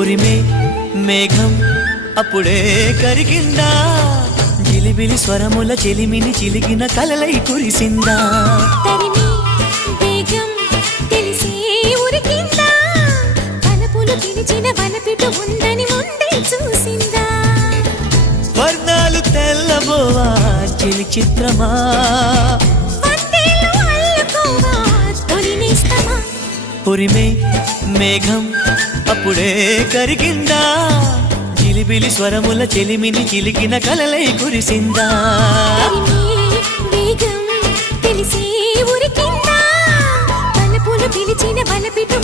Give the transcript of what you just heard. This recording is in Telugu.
ఉరిమే మేఘం అప్పుడే కరిగిందా, జిలిబిలి స్వరముల చెలిమిని చిలికిన కలలై కురిసిందా. తరిమి వేగం తెలిసే ఉరికిందా, వలపులు పిలిచిన వలపిటు ఉందని ముందే చూసిందా. వర్ణాలు తెల్లబోవా చిలి చిత్రమా, వందేలు అల్లుకోవా తొలి నేస్తమా. ఉరిమే మేఘం అప్పుడే కరిగిందా, జిలిబిలి స్వరముల చెలిమిని చిలికిన కలలై కురిసిందా. తరిమి వేగం తెలిసే ఉరికిందా, వలపులు పిలిచిన వలపిటు